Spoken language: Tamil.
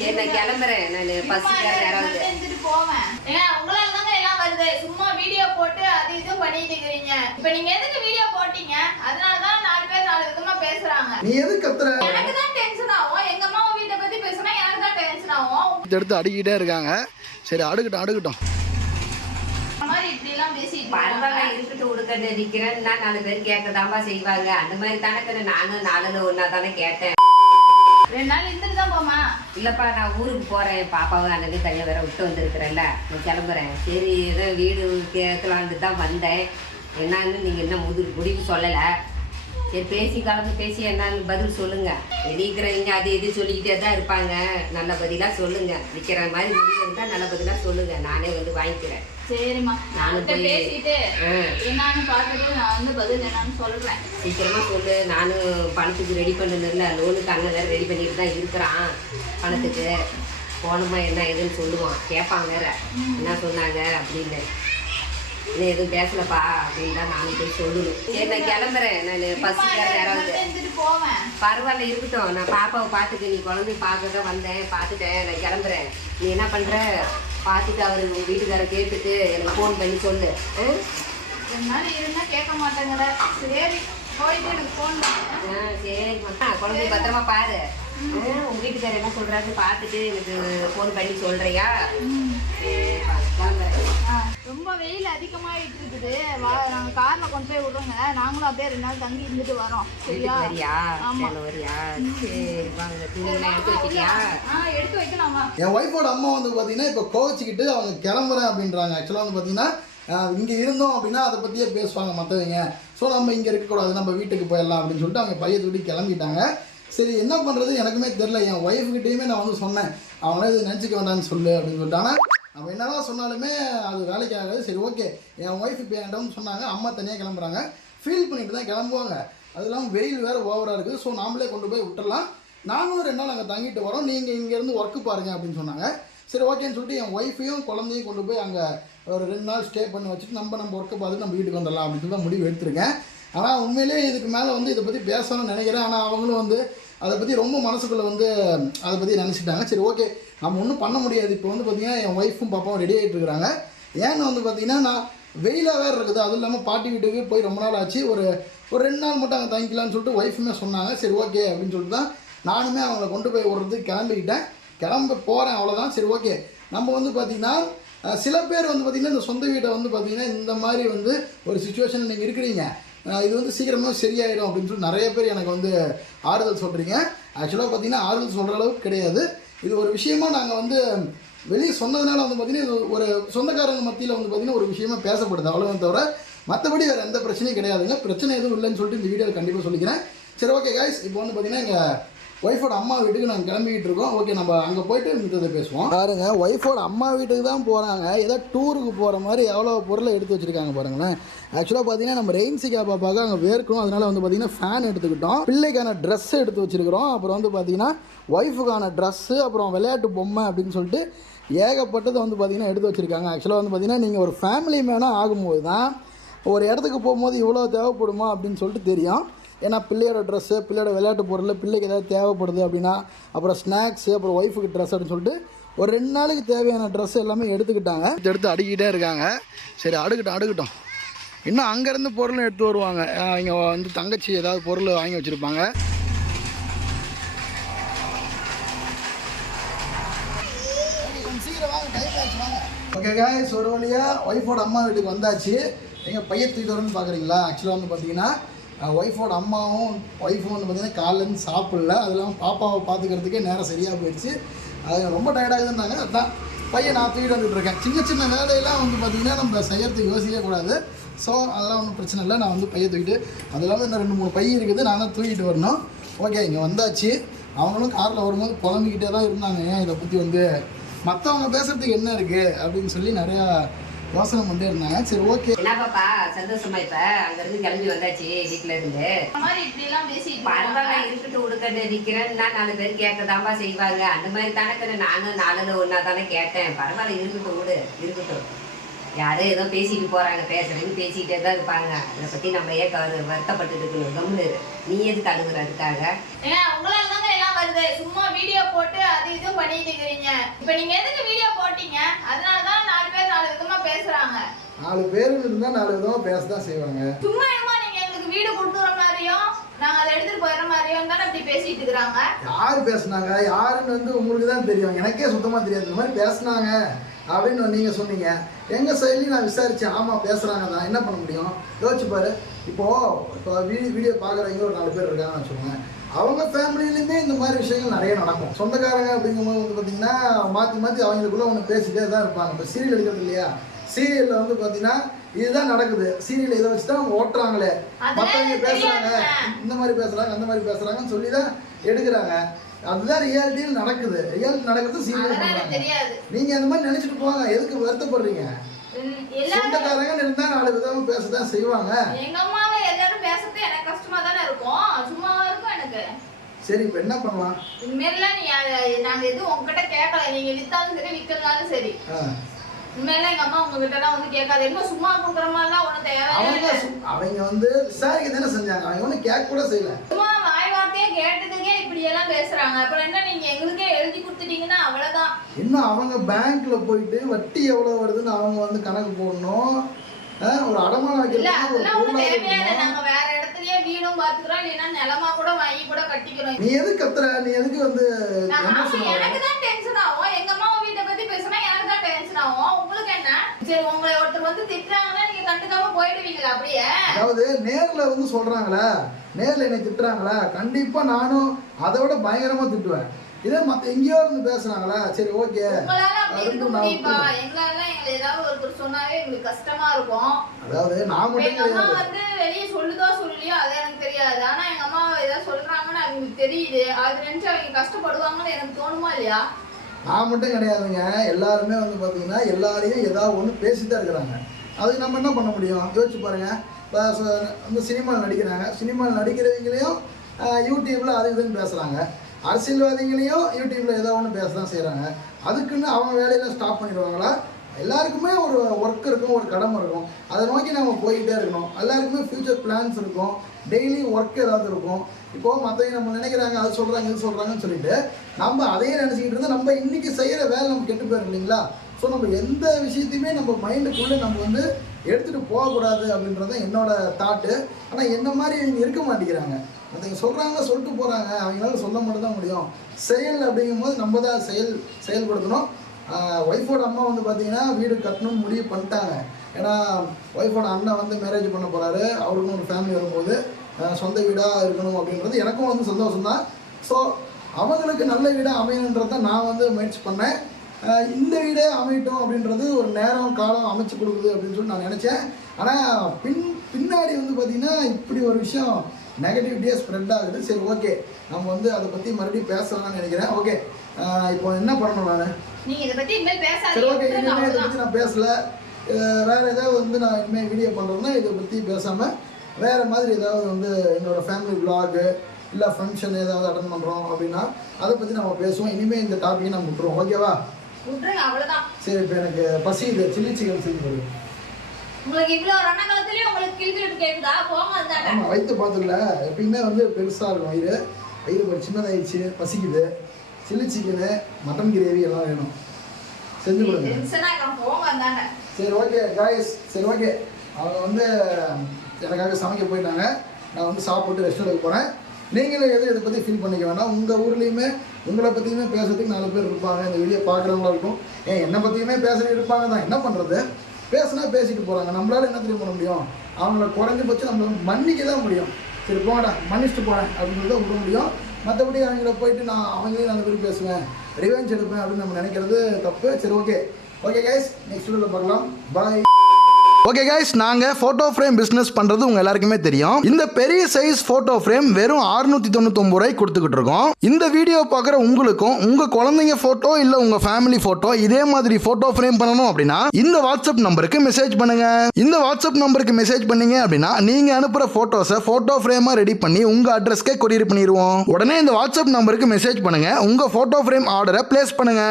நான் கிளம்புறேன் நான் போவேன். ஏங்க உங்களால தாங்க எல்லாம் வருது. சும்மா வீடியோ போட்டு அது இது பண்ணிட்டு இருக்கீங்க இப்ப நீங்க எதுக்கு வீடியோ போட்டீங்க? அதனால தான் நாலு பேர் நாலு விதமா பேசுறாங்க. நீ எது கத்துற? எனக்கு தான் டென்ஷன் ஆகும். எங்க அம்மா வீட்டை பத்தி பேசுனா எனக்கு தான் டென்ஷன் ஆகும். எடுத்து அடுக்கிட்டே இருக்காங்க. சரி அடுக்கட்டும் அடுக்கட்டும். நாலு பேர் கேட்கதாம்பா செய்வாங்க. அந்த மாதிரி தானே நானும் நாலுல ஒன்னா தானே கேட்டேன். ரெண்டு நாள் இருந்துட்டு தான் போமா இல்லைப்பா நான் ஊருக்கு போகிறேன் பாப்பாவை அண்ணனே தனியாக வேற விட்டு வந்திருக்கிறேன்ல. நான் கிளம்புறேன். சரி ஏதோ வீடு கேட்கலான்ட்டு தான் வந்தேன். என்னன்னு நீங்கள் என்ன முது முடிவு சொல்லலை. சரி பேசி கலந்து பேசி என்னன்னு பதில் சொல்லுங்க. வெளிக்கிறவங்க அது இது சொல்லிக்கிட்டே தான் இருப்பாங்க. நல்ல பதிலாக சொல்லுங்க. நிற்கிற மாதிரி முடிவு இருந்தால் நல்ல பதிலாக சொல்லுங்க. நானே வந்து வாங்கிக்கிறேன். சரிம்மா. நானும் போய்- பேசிட்டு. என்னன்னு பார்த்துட்டு நான் வந்து பதில் என்னன்னு சொல்றேன். சீக்கிரமா சொல்லு. நானும் பணத்துக்கு ரெடி பண்ணணும்ல லோனுக்கு அண்ணன் வேற ரெடி பண்ணிட்டு தான் இருக்கிறான். பணத்துக்கு. போனோமா என்ன ஏதுன்னு சொல்லுவான். கேட்பான் வேற. என்ன சொன்னாங்க அப்படின்னு. இன்னும் எதுவும் பேசலப்பா அப்படின்னு தான் நானும் போய் சொல்லணும் சரி நான் கிளம்புறேன். நான். செஞ்சுட்டு போவேன். பரவாயில்ல இருக்கட்டும். நான் பாப்பாவை பார்த்துட்டு நீ குழந்தை பார்க்க தான் வந்தேன் பார்த்துட்டேன். நான் கிளம்புறேன். நீ என்ன பண்ற? பார்த்துட்டு அவர் உங்க வீட்டுக்கார கேட்டுட்டு எனக்கு ஃபோன் பண்ணி சொல்லு. ஆ? ரெண்டு நாள் இருந்தா கேட்க மாட்டேங்கிற சரி சரிம்மா. குழந்தை பத்திரமா பாரு. உங்க வீட்டுக்காரர் என்ன சொல்றாரு பார்த்துட்டு எனக்கு ஃபோன் பண்ணி சொல்றியா? ரொம்ப வெயில் அதிகமாயிட்டு இருக்குது வா நாங்க கார்ல கொண்டு போய் விடுறோங்க. நாங்களும் அப்படியே ரெண்டு நாள் தங்கி இருந்துட்டு வரோம். சரியா? வரியா? ஆமா. சரி வரியா? சரி வாங்க எடுத்து வச்சிட்டியா ஆ எடுத்து வைக்கலாமா? என் ஒய்ஃபோட அம்மா வந்து பார்த்தீங்கன்னா இப்போ கோவச்சிக்கிட்டு அவங்க கிளம்புறேன் அப்படின்றாங்க. ஆக்சுவலாக வந்து பார்த்தீங்கன்னா இங்கே இருந்தோம் அப்படின்னா அதை பற்றியே பேசுவாங்க மற்றவங்க ஸோ நம்ம இங்கே இருக்கக்கூடாது. நம்ம வீட்டுக்கு போயிடலாம் அப்படின்னு சொல்லிட்டு அவங்க பையன் தூட்டி கிளம்பிட்டாங்க. சரி என்ன பண்ணுறது எனக்குமே தெரில என் ஒய்ஃப்கிட்டயுமே நான் வந்து சொன்னேன். அவங்களே இது நினச்சிக்க வேண்டாம்னு சொல்லு அப்படின்னு சொல்லிட்டு ஆனால் நம்ம என்னதான் சொன்னாலுமே அது வேலைக்கு ஆகாது சரி ஓகே என் ஒய்ஃப் இப்போ என்கிட்ட சொன்னாங்க அம்மா தனியாக கிளம்புறாங்க. ஃபீல் பண்ணிட்டு தான் கிளம்புவாங்க. அது இல்லாமல் வெயில் வேறு ஓவராக இருக்குது ஸோ நாமளே கொண்டு போய் விட்டுடலாம் நாங்களும் ரெண்டு நாள் அங்கே தங்கிட்டு வரோம். நீங்கள் இங்கேருந்து ஒர்க்கு பாருங்கள் அப்படின்னு சொன்னாங்க. சரி ஓகேன்னு சொல்லிட்டு என் ஒய்ஃபையும் குழந்தையும் கொண்டு போய் அங்கே ஒரு ரெண்டு நாள் ஸ்டே பண்ணி வச்சுட்டு நம்ம நம்ம ஒர்க்கை பார்த்துட்டு நம்ம வீட்டுக்கு வந்துடலாம் அப்படின்னு தான் முடிவு எடுத்திருக்கேன். ஆனால் உண்மையிலேயே இதுக்கு மேலே வந்து இதை பற்றி பேசணும்னு நினைக்கிறேன். ஆனால் அவங்களும் வந்து அதை பற்றி ரொம்ப மனசுக்குள்ளே வந்து அதை பற்றி நினச்சிட்டாங்க சரி ஓகே நம்ம ஒன்றும் பண்ண முடியாது. இப்போ வந்து பார்த்திங்கன்னா என் ஒய்ஃபும் பாப்பாவும் ரெடி ஆகிட்டு இருக்கிறாங்க ஏன்னு வந்து பார்த்திங்கன்னா நான் வெயிலாக வேறு இருக்குது. அதுவும் இல்லாமல் பாட்டி வீட்டுக்கு போய் ரொம்ப நாள் ஆச்சு. ஒரு ஒரு ரெண்டு நாள் மட்டும் அங்கே தங்கிக்கலாம்னு சொல்லிட்டு ஒய்ஃபுமே சொன்னாங்க. சரி ஓகே அப்படின்னு சொல்லிட்டு தான் நானுமே அவங்கள கொண்டு போய் விடுறதுக்கு கிளம்பிக்கிட்டேன். கிளம்ப போகிறேன் அவ்வளோதான் சரி ஓகே நம்ம வந்து பார்த்திங்கன்னா சில பேர் வந்து பார்த்திங்கன்னா இந்த சொந்த வீட்டை வந்து பார்த்திங்கன்னா இந்த மாதிரி வந்து ஒரு சுச்சுவேஷன் நீங்கள் இருக்கிறீங்க. இது வந்து சீக்கிரமாக சரியாயிடும் அப்படின்னு சொல்லி நிறைய பேர் எனக்கு வந்து ஆறுதல் சொல்கிறீங்க ஆக்சுவலாக பார்த்தீங்கன்னா ஆறுதல் சொல்கிற அளவுக்கு கிடையாது. இது ஒரு விஷயமா நாங்கள் வந்து வெளியே சொன்னதுனால வந்து பார்த்திங்கன்னா இது ஒரு சொந்தக்காரங்க மத்தியில் வந்து பார்த்திங்கன்னா ஒரு விஷயமா பேசப்படுது அவ்வளோதான் தவிர மற்றபடி வேறு எந்த பிரச்சனையும் கிடையாதுங்க. பிரச்சனை எதுவும் இல்லைன்னு சொல்லிட்டு இந்த வீடியோவில் கண்டிப்பாக சொல்லிக்கிறேன். சரி ஓகே காய்ஸ் இப்போ வந்து பார்த்திங்கன்னா எங்கள் ஒய்ஃபோட அம்மா வீட்டுக்கு நாங்கள் கிளம்பிக்கிட்டு இருக்கோம். ஓகே நம்ம அங்கே போயிட்டு மித்ததை பேசுவோம். பாருங்க ஒய்ஃபோட அம்மா வீட்டுக்கு தான் போகிறாங்க ஏதோ டூருக்கு போகிற மாதிரி எவ்வளோ பொருளை எடுத்து வச்சுருக்காங்க பாருங்களேன். ஆக்சுவலாக பார்த்தீங்கன்னா நம்ம ரெயின்சிகா பாப்பாவுக்கு அங்கே வேர்க்கும் அதனால வந்து பார்த்திங்கன்னா ஃபேன் எடுத்துக்கிட்டோம். பிள்ளைக்கான ட்ரெஸ் எடுத்து வச்சுருக்கிறோம். அப்புறம் வந்து பார்த்தீங்கன்னா ஒய்ஃபுக்கான ட்ரெஸ்ஸு அப்புறம் விளையாட்டு பொம்மை அப்படின்னு சொல்லிட்டு ஏகப்பட்டதை வந்து பார்த்தீங்கன்னா எடுத்து வச்சுருக்காங்க. ஆக்சுவலாக வந்து பார்த்தீங்கன்னா நீங்கள் ஒரு ஃபேமிலி மேனாக ஆகும்போது தான் ஒரு இடத்துக்கு போகும்போது இவ்வளோ தேவைப்படுமா அப்படின்னு சொல்லிட்டு தெரியும். ஏன்னா பிள்ளையோட ட்ரெஸ்ஸு பிள்ளையோட விளையாட்டு பொருள் பிள்ளைக்கு ஏதாவது தேவைப்படுது அப்படின்னா அப்புறம் ஸ்நாக்ஸு அப்புறம் ஒய்ஃபுக்கு ட்ரெஸ் அப்படின்னு சொல்லிட்டு ஒரு ரெண்டு நாளுக்கு தேவையான ட்ரெஸ் எல்லாமே எடுத்துக்கிட்டாங்க. எடுத்து அடுக்கிட்டே இருக்காங்க. சரி அடுக்கட்டும் அடுக்கட்டும். இன்னும் அங்கேருந்து பொருளும் எடுத்து வருவாங்க. இங்கே வந்து தங்கச்சி ஏதாவது பொருள் வாங்கி வச்சுருப்பாங்க. ஓகே காய்ஸ் ஒரு வழியாக ஒய்ஃபோட அம்மா வீட்டுக்கு வந்தாச்சு. எங்கள் பையன் தூக்கிட்டு வரணும்னு பார்க்குறீங்களா ஆக்சுவலாக வந்து பார்த்தீங்கன்னா ஒய்ஃபோட அம்மாவும் ஒய்ஃபும் வந்து பார்த்திங்கன்னா காலையிலேருந்து சாப்பிடல. அது இல்லாமல் பாப்பாவை பார்த்துக்கிறதுக்கே நேரம் சரியாக போயிடுச்சு. அது ரொம்ப டயர்டாகுதுன்னாங்க அதான் பையன் நான் தூக்கிட்டு வந்துட்டு இருக்கேன். சின்ன சின்ன வேலையெல்லாம் வந்து பார்த்திங்கன்னா நம்ம செய்யறதுக்கு யோசிக்கவே கூடாது. ஸோ அதெல்லாம் ஒன்றும் பிரச்சனை இல்லை. நான் வந்து பையன் தூக்கிட்டு அது இல்லாமல் இன்னும் ரெண்டு மூணு பை இருக்குது. நான் தான் தூக்கிட்டு வரணும். ஓகே இங்கே வந்தாச்சு. அவங்களும் காரில் வரும்போது புலம்பிக்கிட்டே தான் இருந்தாங்க. ஏன் இதை பற்றி வந்து? மற்றவங்க பேசுகிறதுக்கு என்ன இருக்குது அப்படின்னு சொல்லி நிறையா யோசனை பண்ணிட்டே இருந்தாங்க சரி ஓகே. என்ன பாப்பா சந்தோஷமா இப்ப? அங்க இருந்து கிளம்பி வந்தாச்சு வீட்டுல இருந்து. இந்த மாதிரி இப்படி எல்லாம் பேசிட்டு பரவாயில்ல. இருக்கட்டும் உடுக்கட்டு நிக்கிறேன்னா நாலு பேர் கேட்கதாம்பா செய்வாங்க? அந்த மாதிரி தானே நானும் நாலுல ஒன்னா தானே கேட்டேன். பரவாயில்ல இருக்கட்டும் விடு இருக்கட்டும். யாரோ ஏதோ பேசிட்டு போறாங்க பேசுறேன்னு பேசிக்கிட்டே தான் இருப்பாங்க. அதை பத்தி நம்ம ஏன் கவரு- வருத்தப்பட்டு இருக்கணும்? கம்முனு இரு. நீ எதுக்கு அழுகுற அதுக்காக? வருது சும்மா வீடியோ போட்டு அது இதுவும் பண்ணிட்டு இருக்கிறீங்க. இப்ப நீங்க எதுக்கு வீடியோ போட்டீங்க? அதனாலதான் நாலு பேர் நாலு விதமா பேசுறாங்க. நாலு பேர் இருந்தால் நாலு விதமாக பேச தான் செய்வாங்க. சும்மா என்னமோ நீங்க எங்களுக்கு வீடு கொடுத்துற மாதிரியும் நாங்க அதை எடுத்துட்டு போயிடுற மாதிரியும் தானே இப்படி பேசிட்டு இருக்கிறாங்க. யார் பேசுனாங்க? யாருன்னு வந்து உங்களுக்கு தான் தெரியும். எனக்கே சுத்தமாக தெரியாது. இந்த மாதிரி பேசுனாங்க அப்படின்னு நீங்கள் சொன்னீங்க. எங்கள் சைட்லையும் நான் விசாரித்தேன் ஆமாம் பேசுகிறாங்க தான் என்ன பண்ண முடியும்? யோசிச்சு பாரு. இப்போது இப்போ வீடியோ வீடியோ பார்க்குறவங்க ஒரு நாலு பேர் இருக்காங்கன்னு வச்சுக்கோங்க அவங்க ஃபேமிலியிலுமே இந்த மாதிரி விஷயங்கள் நிறைய நடக்கும். சொந்தக்காரங்க அப்படிங்கும்போது வந்து பார்த்தீங்கன்னா மாற்றி மாற்றி அவங்களுக்குள்ள ஒன்று பேசிட்டே தான் இருப்பாங்க. இப்போ சீரியல் எடுக்கிறது இல்லையா? சீரியலில் வந்து பார்த்தீங்கன்னா இதுதான் நடக்குது. சீரியல் இதை வச்சு தான் ஓட்டுறாங்களே. மற்றவங்க பேசுகிறாங்க. இந்த மாதிரி பேசுகிறாங்க அந்த மாதிரி பேசுகிறாங்கன்னு சொல்லி தான் எடுக்கிறாங்க. அதுதான் ரியாலிட்டியில் நடக்குது. ரியாலிட்டி நடக்கிறது சீரியல் பண்ணுறாங்க நீங்கள் அந்த மாதிரி நினச்சிட்டு போங்க. எதுக்கு வருத்தப்படுறீங்க? சொந்தக்காரங்க இருந்தால் நாலு விதமாக பேச தான் செய்வாங்க. எங்க அம்மாவை எல்லாரும் பேசுறது எனக்கு கஷ்டமா தானே இருக்கும். சும்மாவா இருக்கும் எனக்கு. சரி இப்போ என்ன பண்ணலாம்? இனிமேல்லாம் நீ நாங்க எதுவும் உங்ககிட்ட கேட்கல. நீங்க வித்தாலும் சரி விற்கலனாலும் சரி. ஆ. இனிமேலாம் எங்க அம்மா உங்ககிட்ட எல்லாம் வந்து கேட்காது. என்ன சும்மா கொடுக்குற மாதிரிலாம் ஒண்ணும் தேவையே அவங்க வந்து விசாரிக்க தானே செஞ்சாங்க. அவங்க ஒன்றும் கேட்க கூட செய்யல. சும்மா வாய் வார்த்தையே கேட்டதுக்கே இப்படி எல்லாம் பேசுறாங்க. அப்புறம் என்ன நீங்க எங்களுக்கே இன்னும் அவங்க பேங்க்ல போயிட்டு வட்டி எவ்வளோ வருதுன்னு அவங்க வந்து கணக்கு போடணும். ஒரு கூட கட்டிக்கிறோம். நீ எது கத்துற? நீ எதுக்கு வந்து எனக்கு தான் டென்ஷன் ஆகும். எங்க அம்மா வீட்டை பத்தி பேசினா எனக்கு தான் டென்ஷன் ஆகும். உங்களுக்கு என்ன? சரி உங்களை ஒருத்தர் வந்து திட்டுறாங்கன்னா நீங்க கண்டுக்காம போயிடுவீங்களா அப்படியே? அதாவது நேர்ல வந்து சொல்றாங்களா. நேர்ல என்னை திட்டுறாங்களா? கண்டிப்பா நானும் அதை விட பயங்கரமா திட்டுவேன். இதே மத்த எங்கேயோ இருந்து பேசுறாங்களா? சரி ஓகே. அதாவது நான் மட்டும் வந்து வெளியே சொல்லுதோ சொல்லலையோ அது எனக்கு தெரியாது. ஆனா எங்க அம்மா ஏதாவது சொல்றாங்கன்னு அவங்களுக்கு தெரியுது. அது நினைச்சு அவங்க கஷ்டப்படுவாங்கன்னு எனக்கு தோணுமா இல்லையா? நான் மட்டும் கிடையாதுங்க. எல்லாருமே வந்து பார்த்தீங்கன்னா எல்லாரையும் ஏதாவது ஒன்று பேசிட்டு இருக்கிறாங்க. அதுக்கு நம்ம என்ன பண்ண முடியும்? யோசிச்சு பாருங்க. இப்போ ச- வந்து சினிமாவில் நடிக்கிறாங்க. சினிமாவில் நடிக்கிறவங்களையும் யூடியூப்பில் அது இதுன்னு பேசுகிறாங்க அரசியல்வாதிகளையும் யூடியூப்பில் ஏதோ ஒன்று பேச தான் செய்கிறாங்க அதுக்குன்னு அவங்க வேலையில ஸ்டாப் பண்ணிடுவாங்களா? எல்லாருக்குமே ஒரு ஒர்க் இருக்கும் ஒரு கடமை இருக்கும். அதை நோக்கி நம்ம போய்கிட்டே இருக்கணும். எல்லாருக்குமே ஃப்யூச்சர் பிளான்ஸ் இருக்கும். டெய்லி ஒர்க் ஏதாவது இருக்கும். இப்போ மற்றவங்க நம்ம நினைக்கிறாங்க அது சொல்கிறாங்க இது சொல்கிறாங்கன்னு சொல்லிட்டு நம்ம அதையே நினச்சிக்கிட்டு இருந்தால் நம்ம இன்றைக்கி செய்கிற வேலை நம்ம கெட்டு போயிடும் இல்லைங்களா? ஸோ நம்ம எந்த விஷயத்தையுமே நம்ம மைண்டுக்குள்ளே நம்ம வந்து எடுத்துகிட்டு போகக்கூடாது அப்படின்றது என்னோட தாட்டு ஆனால் என்ன மாதிரி இவங்க இருக்க மாட்டேங்கிறாங்க. மற்றவங்க சொல்கிறாங்க சொல்லிட்டு போகிறாங்க அவங்களால சொல்ல மட்டும் தான் முடியும். செயல் அப்படிங்கும்போது நம்ம தான் செயல் செயல்படுத்தணும். ஒய்ஃபோட அம்மா வந்து பார்த்தீங்கன்னா வீடு கட்டணும்னு முடிவு பண்ணிட்டாங்க. ஏன்னா ஒய்ஃபோட அண்ணன் வந்து மேரேஜ் பண்ண போகிறாரு அவருக்கும் ஒரு ஃபேமிலி வரும்போது சொந்த வீடாக இருக்கணும் அப்படின்றது எனக்கும் வந்து சந்தோஷம் தான் ஸோ அவங்களுக்கு நல்ல வீடாக அமையணுன்றதை நான் வந்து முயற்சி பண்ணேன். இந்த வீடே அமையட்டும் அப்படின்றது ஒரு நேரம் காலம் அமைச்சு கொடுக்குது அப்படின்னு சொல்லி நான் நினச்சேன். ஆனால் பின் பின்னாடி வந்து பார்த்திங்கன்னா இப்படி ஒரு விஷயம் நெகட்டிவிட்டியாக ஸ்ப்ரெட் ஆகுது. சரி ஓகே நம்ம வந்து அதை பற்றி மறுபடியும் பேசலாம்னு நினைக்கிறேன். ஓகே இப்போ என்ன பண்ணணும் நான்? நீங்க இதை பத்தி இனிமேல் சரி ஓகே இனிமேல் இதை. பற்றி நான் பேசல. வேற ஏதாவது வந்து நான் இனிமேல் வீடியோ பண்ணுறேன்னா இதை பற்றி பேசாமல் வேற மாதிரி ஏதாவது வந்து என்னோட ஃபேமிலி vlog இல்லை ஃபங்க்ஷன் ஏதாவது அட்டன் பண்ணுறோம் அப்படின்னா அதை பற்றி நம்ம பேசுவோம். இனிமேல் இந்த டாப்பிக்கை நம்ம விட்டுருவோம். ஓகேவா சரி இப்போ எனக்கு பசி இது சில்லி சிக்கன் செஞ்சு கொடுங்க உங்களுக்கு இவ்வளவு ரணகாலத்திலயும் உங்களுக்கு கிழிக்கிட்டு கேக்குதா? போங்க ஆமாம் வயிற்று பார்த்துக்கல. எப்பயுமே வந்து பெருசாக இருக்கும் வயிறு. வயிறு கொஞ்சம் சின்னதாயிடுச்சு பசிக்குது. சில்லி சிக்கனு மட்டன் கிரேவி எல்லாம் வேணும். செஞ்சு கொடுங்க. சரி ஓகே காய்ஸ் சரி ஓகே. அவங்க வந்து எனக்காக சமைக்க போயிட்டாங்க. நான் வந்து சாப்பிட்டு ரெஸ்ட் எடுக்க போகிறேன் நீங்களும் எதுவும் இதை பற்றி ஃபீல் பண்ணிக்க வேணாம். உங்கள் ஊர்லேயுமே உங்களை பற்றியுமே பேசுறதுக்கு நாலு பேர் இருப்பாங்க. இந்த வீடியோ பார்க்குறவங்களா இருக்கும் ஏன் என்னை பற்றியுமே பேசுகிற இருப்பாங்க தான். என்ன பண்ணுறது பேசுனா பேசிட்டு போகிறாங்க நம்மளால என்ன தெரியும் பண்ண முடியும்? அவங்கள குறைஞ்சபட்சம் நம்ம மன்னிக்க தான் முடியும். சரி போங்கடா. மன்னிச்சுட்டு போகிறேன் அப்படின்னு தான் விட முடியும். மற்றபடி அவங்கள போயிட்டு நான் அவங்களையும் நல்ல பேர் பேசுவேன். ரிவெஞ்ச் எடுப்பேன் அப்படின்னு நம்ம நினைக்கிறது தப்பு. சரி ஓகே ஓகே கைஸ் நெக்ஸ்ட் வீடியோவில் பார்க்கலாம். பாய் ஓகே கைஸ் நாங்கள் ஃபோட்டோ ஃப்ரேம் பிஸ்னஸ் பண்ணுறது உங்கள் எல்லாருக்குமே தெரியும். இந்த பெரிய சைஸ் ஃபோட்டோ ஃப்ரேம் வெறும் அறுநூத்தி தொண்ணூத்தொம்பது ரூபாய் கொடுத்துக்கிட்டு இருக்கோம். இந்த வீடியோ பார்க்குற உங்களுக்கும் உங்கள் குழந்தைங்க ஃபோட்டோ இல்லை உங்கள் ஃபேமிலி ஃபோட்டோ இதே மாதிரி ஃபோட்டோ ஃப்ரேம் பண்ணணும் அப்படின்னா இந்த வாட்ஸ்அப் நம்பருக்கு மெசேஜ் பண்ணுங்க. இந்த வாட்ஸ்அப் நம்பருக்கு மெசேஜ் பண்ணீங்க அப்படின்னா நீங்கள் அனுப்புகிற ஃபோட்டோஸை ஃபோட்டோ ஃப்ரேமாக ரெடி பண்ணி உங்கள் அட்ரஸ்க்கே கொரியர் பண்ணிடுவோம் உடனே இந்த வாட்ஸ்அப் நம்பருக்கு மெசேஜ் பண்ணுங்க. உங்கள் ஃபோட்டோ ஃப்ரேம் ஆர்டரை பிளேஸ் பண்ணுங்க.